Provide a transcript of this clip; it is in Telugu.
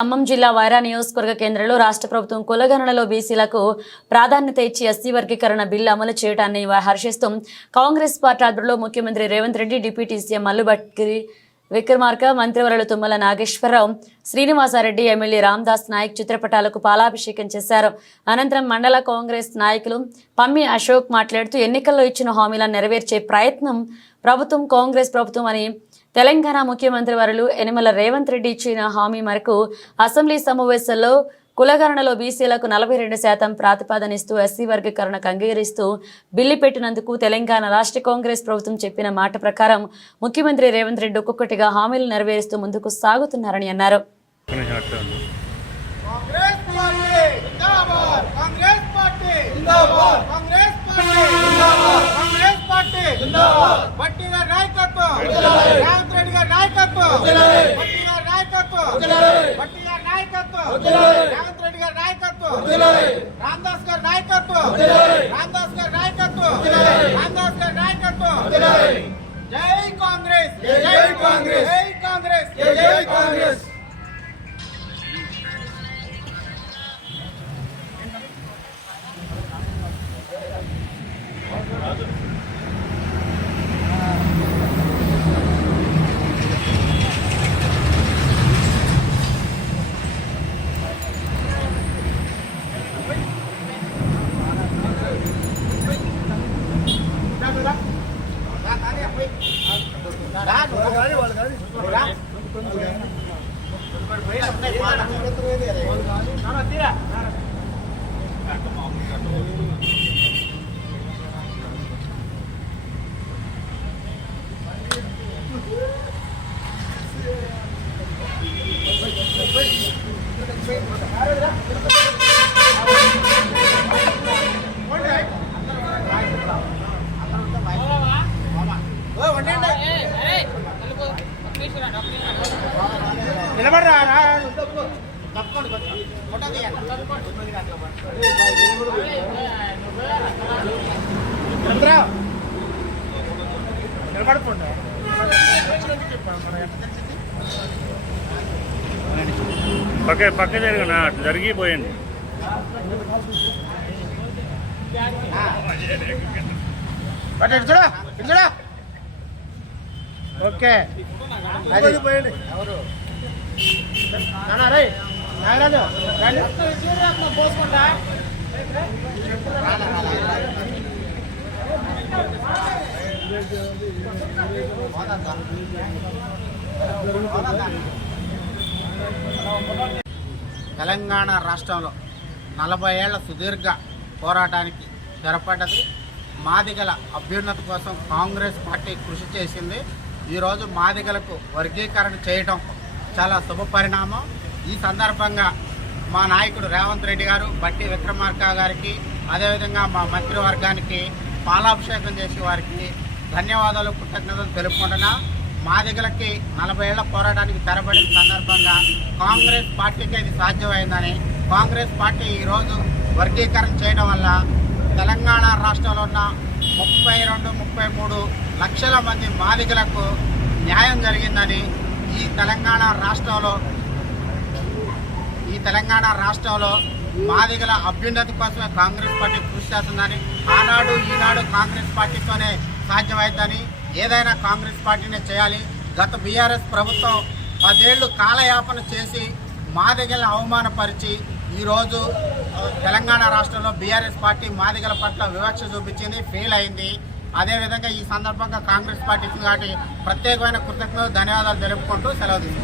ఖమ్మం జిల్లా వైరా నియోజకవర్గ కేంద్రంలో రాష్ట్ర ప్రభుత్వం కులగణనలో బీసీలకు ప్రాధాన్యత ఇచ్చి ఎస్సీ వర్గీకరణ బిల్లు అమలు చేయడాన్ని హర్షిస్తూ కాంగ్రెస్ పార్టీ ఆధ్వర్యంలో ముఖ్యమంత్రి రేవంత్ రెడ్డి, డిప్యూటీ సీఎం మల్లుభట్టి విక్రమార్క, మంత్రివర్యులు తుమ్మల నాగేశ్వరరావు, శ్రీనివాసారెడ్డి, ఎమ్మెల్యే రామ్దాస్ నాయక్ చిత్రపటాలకు పాలాభిషేకం చేశారు. అనంతరం మండల కాంగ్రెస్ నాయకులు పమ్మి అశోక్ మాట్లాడుతూ ఎన్నికల్లో ఇచ్చిన హామీలను నెరవేర్చే ప్రయత్నం ప్రభుత్వం కాంగ్రెస్ ప్రభుత్వం అని తెలంగాణ ముఖ్యమంత్రి వర్యులు యనమల రేవంత్ రెడ్డి ఇచ్చిన హామీ మేరకు అసెంబ్లీ సమావేశంలో కులగణనలో బీసీలకు 42% ప్రాతిపదనిస్తూ ఎస్సీ వర్గీకరణకు అంగీకరిస్తూ బిల్లు పెట్టినందుకు తెలంగాణ రాష్ట్ర కాంగ్రెస్ ప్రభుత్వం చెప్పిన మాట ప్రకారం ముఖ్యమంత్రి రేవంత్ రెడ్డి ఒక్కొక్కటిగా హామీలు నెరవేరుస్తూ ముందుకు సాగుతున్నారని అన్నారు. రేవంత్ రెడ్డి గారి నాయకత్వం, రామ్దాస్ గారి నాయకత్వం, రామ్దాస్ గారి నాయకత్వం, రామ్దాస్ గారి నాయకత్వం. జై కాంగ్రెస్, జై కాంగ్రెస్, జై కాంగ్రెస్, జై కాంగ్రెస్. నిలబడరా నిలబడుకోండి. పక్క జరిగినా జరిగిపోయింది. చూడా ఓకే పోయండి. ఎవరు పోసుకుంటా తెలంగాణ రాష్ట్రంలో 40 ఏళ్ల సుదీర్ఘ పోరాటానికి తెరపడ్డది. మాదిగల అభ్యున్నతి కోసం కాంగ్రెస్ పార్టీ కృషి చేసింది. ఈరోజు మాదిగలకు వర్గీకరణ చేయడం చాలా శుభ పరిణామం. ఈ సందర్భంగా మా నాయకుడు రేవంత్ రెడ్డి గారు, బట్టి విక్రమార్క గారికి, అదేవిధంగా మా మంత్రివర్గానికి పాలాభిషేకం చేసి వారికి ధన్యవాదాలు, కృతజ్ఞతలు తెలుపుకుంటున్నా. మాదిగలకి 40 ఏళ్ల పోరాటానికి తెరబడిన సందర్భంగా కాంగ్రెస్ పార్టీకి ఇది సాధ్యమైందని, కాంగ్రెస్ పార్టీ ఈరోజు వర్గీకరణ చేయడం వల్ల తెలంగాణ రాష్ట్రంలో ఉన్న 32-33 లక్షల మంది మాదిగలకు న్యాయం జరిగిందని, ఈ తెలంగాణ రాష్ట్రంలో మాదిగల అభ్యున్నతి కోసమే కాంగ్రెస్ పార్టీ కృషి చేస్తుందని, ఆనాడు ఈనాడు కాంగ్రెస్ పార్టీతోనే సాధ్యమైందని, ఏదైనా కాంగ్రెస్ పార్టీనే చేయాలి. గత బీఆర్ఎస్ ప్రభుత్వం 10 ఏళ్లు కాలయాపన చేసి మాదిగలను అవమానపరిచి ఈరోజు తెలంగాణ రాష్ట్రంలో బీఆర్ఎస్ పార్టీ మాదిగల పట్ల వివక్ష చూపించింది, ఫెయిల్ అయింది. అదేవిధంగా ఈ సందర్భంగా కాంగ్రెస్ పార్టీకి కాబట్టి ప్రత్యేకమైన కృతజ్ఞతలు, ధన్యవాదాలు తెలుపుకుంటూ సెలవు తీసుకుంటాం.